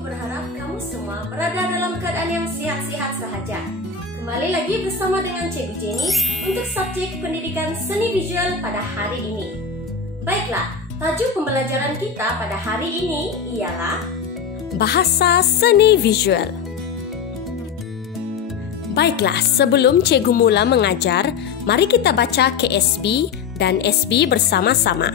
berharap kamu semua berada dalam keadaan yang sehat-sehat sahaja. Kembali lagi bersama dengan Cikgu Jenny untuk subjek pendidikan seni visual pada hari ini. Baiklah, tajuk pembelajaran kita pada hari ini ialah Bahasa Seni Visual. Baiklah, sebelum Cikgu mula mengajar, mari kita baca KSB dan SB bersama-sama.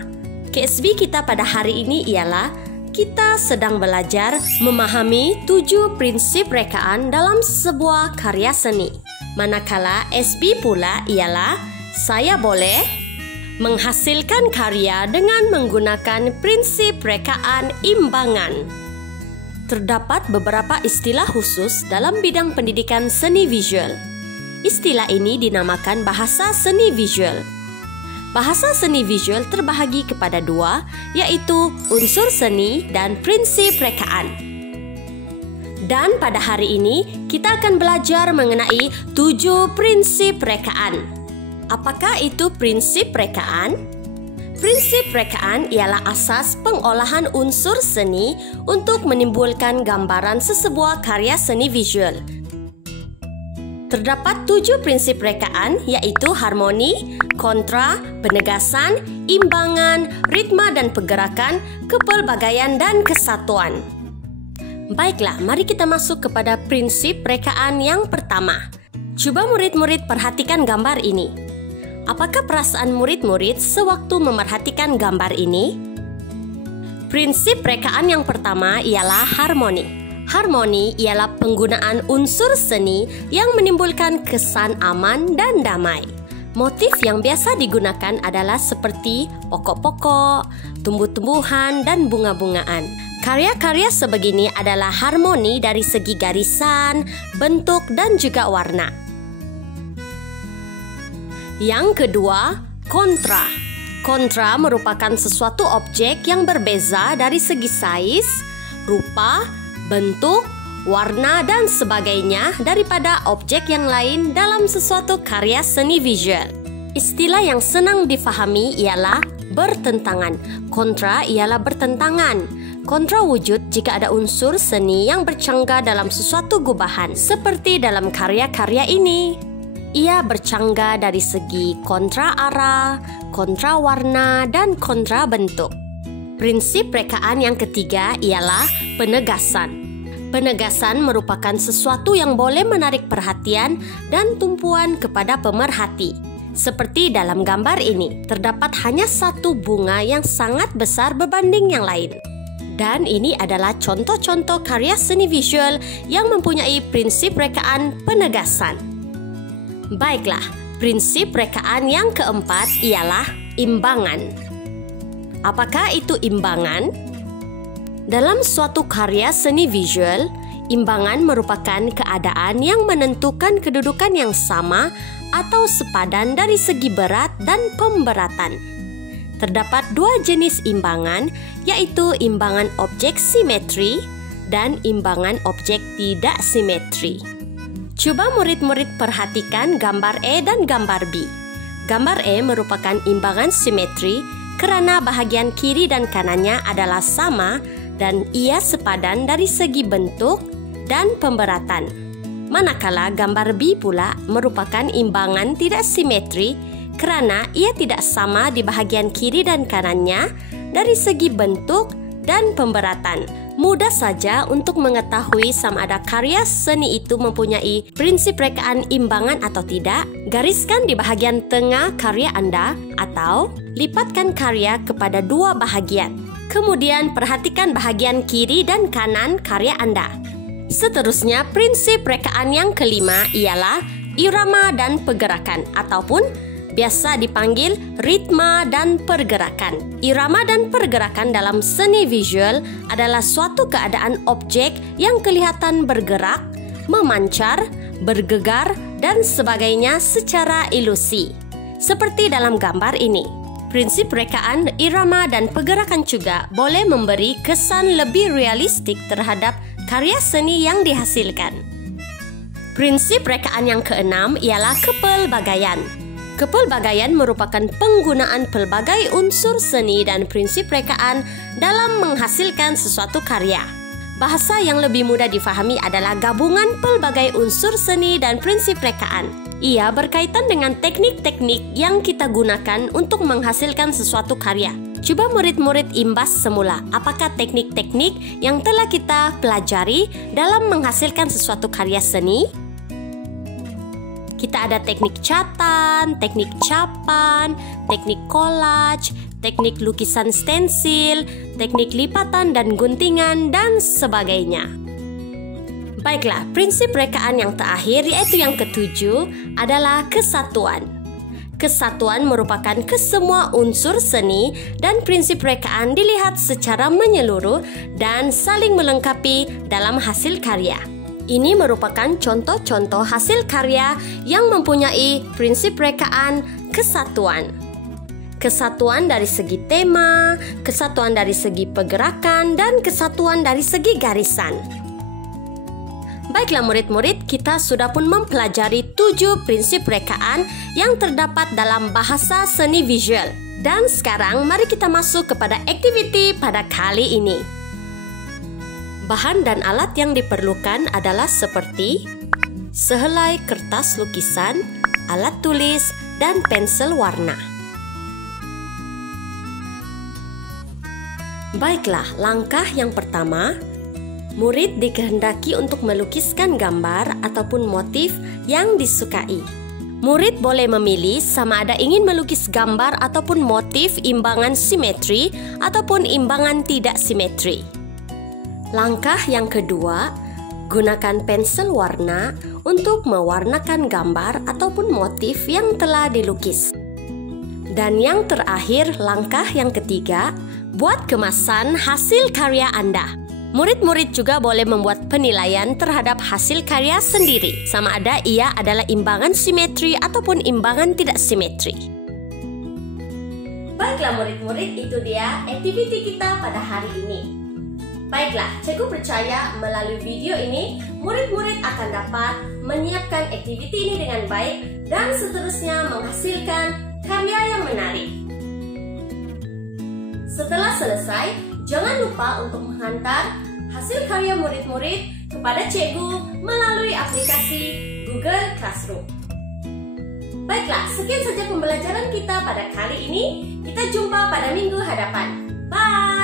KSB kita pada hari ini ialah kita sedang belajar memahami 7 prinsip rekaan dalam sebuah karya seni. Manakala SB pula ialah saya boleh menghasilkan karya dengan menggunakan prinsip rekaan imbangan. Terdapat beberapa istilah khusus dalam bidang pendidikan seni visual. Istilah ini dinamakan bahasa seni visual. Bahasa seni visual terbahagi kepada 2, yaitu unsur seni dan prinsip rekaan. Dan pada hari ini, kita akan belajar mengenai 7 prinsip rekaan. Apakah itu prinsip rekaan? Prinsip rekaan ialah asas pengolahan unsur seni untuk menimbulkan gambaran sesebuah karya seni visual. Terdapat 7 prinsip rekaan, yaitu harmoni, kontra, penegasan, imbangan, ritma dan pergerakan, kepelbagaian dan kesatuan. Baiklah, mari kita masuk kepada prinsip rekaan yang pertama. Cuba murid-murid perhatikan gambar ini. Apakah perasaan murid-murid sewaktu memerhatikan gambar ini? Prinsip rekaan yang pertama ialah harmoni. Harmoni ialah penggunaan unsur seni yang menimbulkan kesan aman dan damai. Motif yang biasa digunakan adalah seperti pokok-pokok, tumbuh-tumbuhan, dan bunga-bungaan. Karya-karya sebegini adalah harmoni dari segi garisan, bentuk, dan juga warna. Yang kedua, kontra. Kontra merupakan sesuatu objek yang berbeza dari segi saiz, rupa, bentuk, warna, dan sebagainya daripada objek yang lain dalam sesuatu karya seni visual. Istilah yang senang difahami ialah bertentangan. Kontra ialah bertentangan. Kontra wujud jika ada unsur seni yang bercanggah dalam sesuatu gubahan, seperti dalam karya-karya ini. Ia bercanggah dari segi kontra arah, kontra warna, dan kontra bentuk. Prinsip rekaan yang ketiga ialah penegasan. Penegasan merupakan sesuatu yang boleh menarik perhatian dan tumpuan kepada pemerhati. Seperti dalam gambar ini, terdapat hanya satu bunga yang sangat besar berbanding yang lain. Dan ini adalah contoh-contoh karya seni visual yang mempunyai prinsip rekaan penegasan. Baiklah, prinsip rekaan yang keempat ialah imbangan. Apakah itu imbangan? Dalam suatu karya seni visual, imbangan merupakan keadaan yang menentukan kedudukan yang sama atau sepadan dari segi berat dan pemberatan. Terdapat 2 jenis imbangan, yaitu imbangan objek simetri dan imbangan objek tidak simetri. Coba murid-murid perhatikan gambar E dan gambar B. Gambar E merupakan imbangan simetri kerana bahagian kiri dan kanannya adalah sama dan ia sepadan dari segi bentuk dan pemberatan. Manakala gambar B pula merupakan imbangan tidak simetri kerana ia tidak sama di bahagian kiri dan kanannya dari segi bentuk dan pemberatan. Mudah saja untuk mengetahui sama ada karya seni itu mempunyai prinsip rekaan imbangan atau tidak. Gariskan di bahagian tengah karya Anda atau lipatkan karya kepada 2 bahagian. Kemudian perhatikan bahagian kiri dan kanan karya Anda. Seterusnya, prinsip rekaan yang kelima ialah irama dan pergerakan ataupun biasa dipanggil ritma dan pergerakan. Irama dan pergerakan dalam seni visual adalah suatu keadaan objek yang kelihatan bergerak, memancar, bergegar, dan sebagainya secara ilusi. Seperti dalam gambar ini. Prinsip rekaan, irama, dan pergerakan juga boleh memberi kesan lebih realistik terhadap karya seni yang dihasilkan. Prinsip rekaan yang keenam ialah kepelbagaian. Kepelbagaian merupakan penggunaan pelbagai unsur seni dan prinsip rekaan dalam menghasilkan sesuatu karya. Bahasa yang lebih mudah difahami adalah gabungan pelbagai unsur seni dan prinsip rekaan. Ia berkaitan dengan teknik-teknik yang kita gunakan untuk menghasilkan sesuatu karya. Coba murid-murid imbas semula apakah teknik-teknik yang telah kita pelajari dalam menghasilkan sesuatu karya seni. Kita ada teknik catatan, teknik capan, teknik collage, teknik lukisan stensil, teknik lipatan dan guntingan, dan sebagainya. Baiklah, prinsip rekaan yang terakhir yaitu yang ketujuh adalah kesatuan. Kesatuan merupakan kesemua unsur seni dan prinsip rekaan dilihat secara menyeluruh dan saling melengkapi dalam hasil karya. Ini merupakan contoh-contoh hasil karya yang mempunyai prinsip rekaan kesatuan. Kesatuan dari segi tema, kesatuan dari segi pergerakan, dan kesatuan dari segi garisan. Baiklah murid-murid, kita sudah pun mempelajari 7 prinsip rekaan yang terdapat dalam bahasa seni visual. Dan sekarang mari kita masuk kepada aktiviti pada kali ini. Bahan dan alat yang diperlukan adalah seperti sehelai kertas lukisan, alat tulis, dan pensel warna. Baiklah, langkah yang pertama, murid dikehendaki untuk melukiskan gambar ataupun motif yang disukai. Murid boleh memilih sama ada ingin melukis gambar ataupun motif imbangan simetri ataupun imbangan tidak simetri. Langkah yang kedua, gunakan pensel warna untuk mewarnakan gambar ataupun motif yang telah dilukis. Dan yang terakhir, langkah yang ketiga, buat kemasan hasil karya Anda. Murid-murid juga boleh membuat penilaian terhadap hasil karya sendiri, sama ada ia adalah imbangan simetri ataupun imbangan tidak simetri. Baiklah murid-murid, itu dia aktiviti kita pada hari ini. Baiklah, cikgu percaya melalui video ini, murid-murid akan dapat menyiapkan aktiviti ini dengan baik dan seterusnya menghasilkan karya yang menarik. Setelah selesai, jangan lupa untuk menghantar hasil karya murid-murid kepada cikgu melalui aplikasi Google Classroom. Baiklah, sekian saja pembelajaran kita pada kali ini. Kita jumpa pada minggu hadapan. Bye!